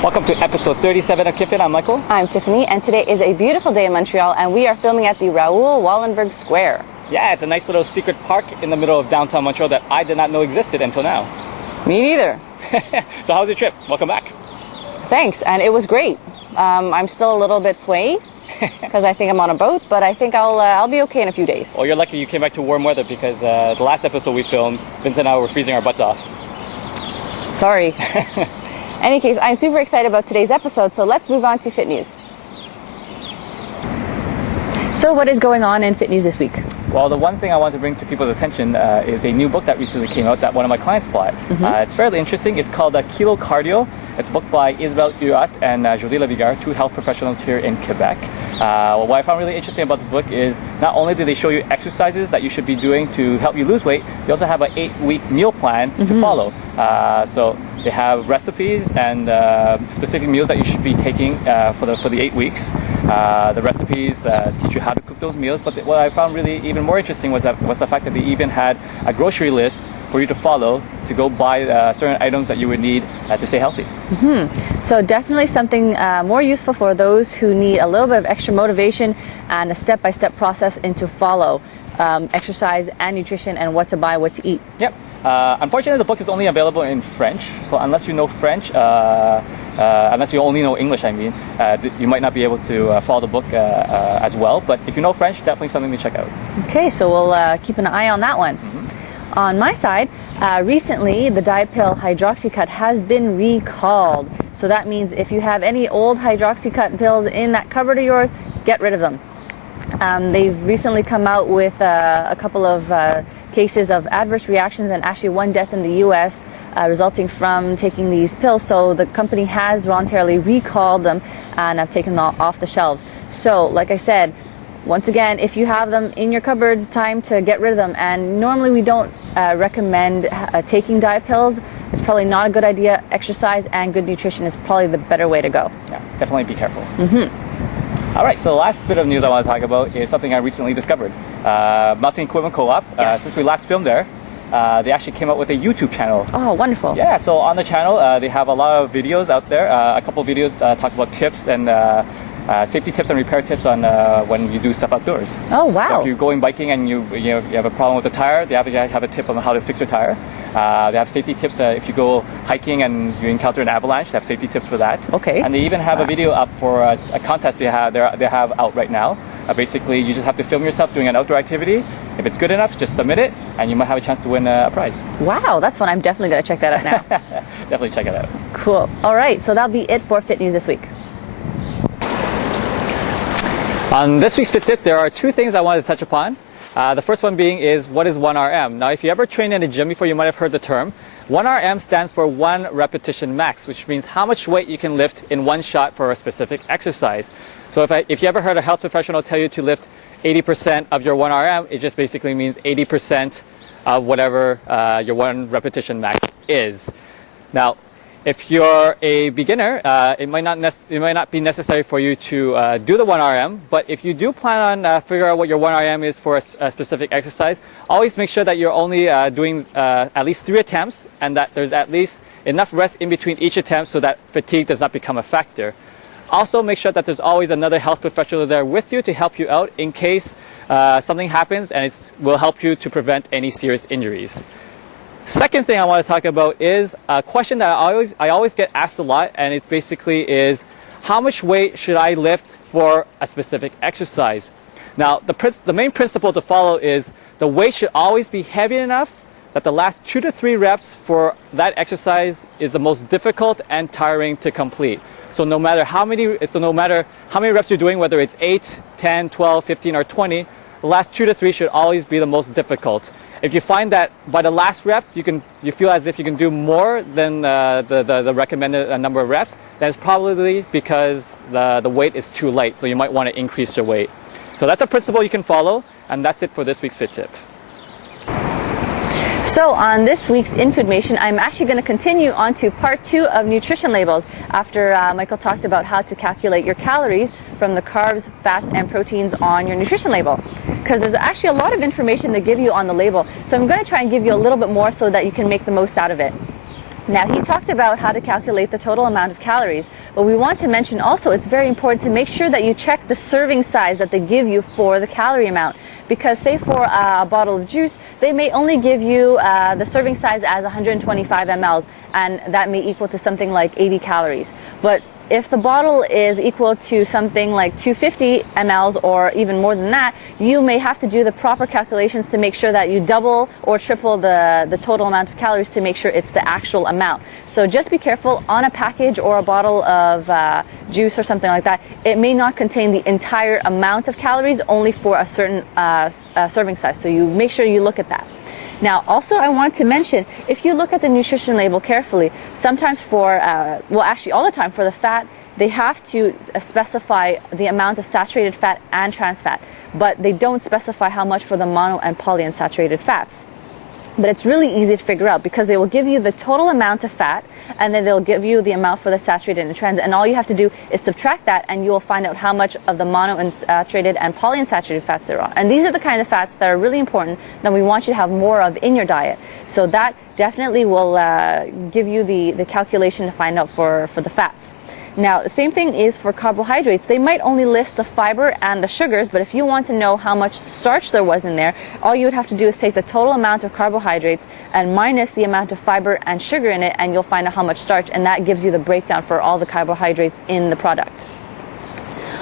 Welcome to episode 37 of KinFit. I'm Michael. I'm Tiffany, and today is a beautiful day in Montreal, and we are filming at the Raoul Wallenberg Square. Yeah, it's a nice little secret park in the middle of downtown Montreal that I did not know existed until now. Me neither. So how was your trip? Welcome back. Thanks, and it was great. I'm still a little bit swayy because I think I'm on a boat, but I think I'll be okay in a few days. Well, you're lucky you came back to warm weather because the last episode we filmed, Vince and I were freezing our butts off. Sorry. Any case, I'm super excited about today's episode, so let's move on to Fit News. So what is going on in Fit News this week? Well, the one thing I want to bring to people's attention is a new book that recently came out that one of my clients bought. It's fairly interesting. It's called Kilo Cardio. It's a book by Isabelle Huot and José Lavigare, two health professionals here in Quebec. What I found really interesting about the book is not only do they show you exercises that you should be doing to help you lose weight, they also have an 8-week meal plan to follow. So they have recipes and specific meals that you should be taking for the 8 weeks. The recipes teach you how to cook those meals, but what I found really even more interesting was the fact that they even had a grocery list for you to follow to go buy certain items that you would need to stay healthy. So definitely something more useful for those who need a little bit of extra motivation and a step-by-step process into follow exercise and nutrition and what to buy, what to eat. Yep. Unfortunately, the book is only available in French, so unless you know French, unless you only know English, you might not be able to follow the book as well. But if you know French, definitely something to check out. Okay, so we'll keep an eye on that one. On my side, recently the diet pill Hydroxycut has been recalled. So that means if you have any old Hydroxycut pills in that cupboard of yours, get rid of them. They've recently come out with a couple of cases of adverse reactions and actually one death in the US resulting from taking these pills. So the company has voluntarily recalled them and have taken them off the shelves. So like I said, once again, if you have them in your cupboards, time to get rid of them. And normally we don't recommend taking diet pills. It's probably not a good idea. Exercise and good nutrition is probably the better way to go. Yeah, definitely be careful. All right, so the last bit of news I want to talk about is something I recently discovered. Mountain Equipment Co-op, since we last filmed there, they actually came out with a YouTube channel. Oh, wonderful. Yeah, so on the channel, they have a lot of videos out there. A couple of videos talk about tips and safety tips and repair tips on when you do stuff outdoors. Oh, wow. So if you're going biking and you have a problem with the tire, they have a tip on how to fix your tire. They have safety tips if you go hiking and you encounter an avalanche. They have safety tips for that. Okay. And they even have a video up for a contest they have out right now. Basically, you just have to film yourself doing an outdoor activity. If it's good enough, just submit it, and you might have a chance to win a prize. Wow, that's fun. I'm definitely going to check that out now. Definitely check it out. Cool. All right, so that'll be it for Fit News this week. On this week's Fit Tip, there are two things I wanted to touch upon. The first one being is, what is 1RM? Now, if you ever trained in a gym before, you might have heard the term. 1RM stands for 1 repetition max, which means how much weight you can lift in one shot for a specific exercise. So if you ever heard a health professional tell you to lift 80% of your 1RM, it just basically means 80% of whatever your 1 repetition max is. Now, if you're a beginner, it might not be necessary for you to do the 1RM, but if you do plan on figuring out what your 1RM is for a specific exercise, always make sure that you're only doing at least 3 attempts and that there's at least enough rest in between each attempt so that fatigue does not become a factor. Also, make sure that there's always another health professional there with you to help you out in case something happens, and it will help you to prevent any serious injuries. Second thing I want to talk about is a question that I always get asked a lot, and it basically is, how much weight should I lift for a specific exercise? Now, the main principle to follow is the weight should always be heavy enough that the last 2 to 3 reps for that exercise is the most difficult and tiring to complete. So no matter how many reps you're doing, whether it's 8, 10, 12, 15, or 20, the last 2 to 3 should always be the most difficult. If you find that by the last rep you feel as if you can do more than the recommended number of reps, then it's probably because the weight is too light. So you might want to increase your weight. So that's a principle you can follow, and that's it for this week's Fit Tip. So on this week's information, I'm actually going to continue on to part 2 of nutrition labels after Michael talked about how to calculate your calories from the carbs, fats, and proteins on your nutrition label. Because there's actually a lot of information they give you on the label. So I'm going to try and give you a little bit more so that you can make the most out of it. Now, he talked about how to calculate the total amount of calories, but we want to mention also it's very important to make sure that you check the serving size that they give you for the calorie amount. Because say for a bottle of juice, they may only give you the serving size as 125 mLs, and that may equal to something like 80 calories. But if the bottle is equal to something like 250 mLs or even more than that, you may have to do the proper calculations to make sure that you double or triple the total amount of calories to make sure it's the actual amount. So just be careful on a package or a bottle of juice or something like that. It may not contain the entire amount of calories, only for a certain serving size. So you make sure you look at that. Now, also I want to mention, if you look at the nutrition label carefully, sometimes for, well actually all the time for the fat, they have to specify the amount of saturated fat and trans fat, but they don't specify how much for the mono and polyunsaturated fats. But it's really easy to figure out because they will give you the total amount of fat and then they'll give you the amount for the saturated and trans, and all you have to do is subtract that and you will find out how much of the monounsaturated and polyunsaturated fats there are. And these are the kind of fats that are really important that we want you to have more of in your diet. So that definitely will give you the calculation to find out for the fats. Now, the same thing is for carbohydrates. They might only list the fiber and the sugars, but if you want to know how much starch there was in there, all you would have to do is take the total amount of carbohydrates and minus the amount of fiber and sugar in it, and you'll find out how much starch, and that gives you the breakdown for all the carbohydrates in the product.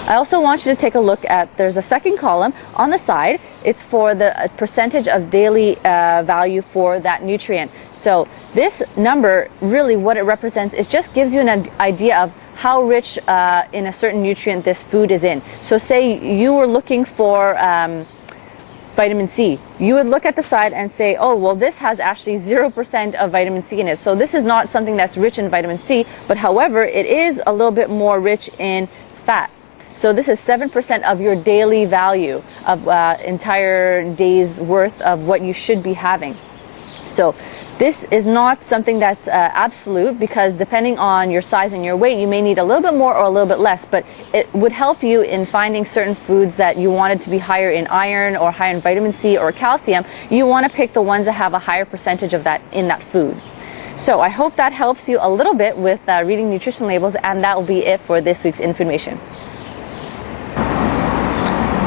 I also want you to take a look at, there's a second column on the side. It's for the percentage of daily value for that nutrient. So this number, really what it represents is just gives you an idea of how rich in a certain nutrient this food is in. So say you were looking for vitamin C. You would look at the side and say, oh, well, this has actually 0% of vitamin C in it. So this is not something that's rich in vitamin C, but however, it is a little bit more rich in fat. So this is 7% of your daily value of entire day's worth of what you should be having. So this is not something that's absolute, because depending on your size and your weight, you may need a little bit more or a little bit less, but it would help you in finding certain foods that you wanted to be higher in iron or higher in vitamin C or calcium. You want to pick the ones that have a higher percentage of that in that food. So I hope that helps you a little bit with reading nutrition labels, and that will be it for this week's information.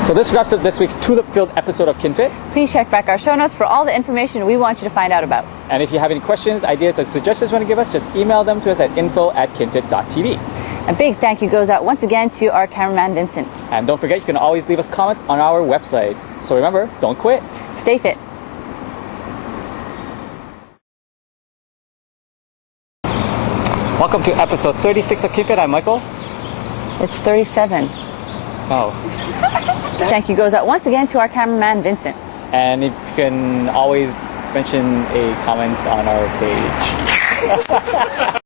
So this wraps up this week's tulip-filled episode of KinFit. Please check back our show notes for all the information we want you to find out about. And if you have any questions, ideas, or suggestions you want to give us, just email them to us at info@kinfit.tv. A big thank you goes out once again to our cameraman, Vincent. And don't forget, you can always leave us comments on our website. So remember, don't quit. Stay fit. Welcome to episode 36 of KinFit. I'm Michael. It's 37. Oh. Thank you goes out once again to our cameraman, Vincent. And if you can always mention a comment on our page.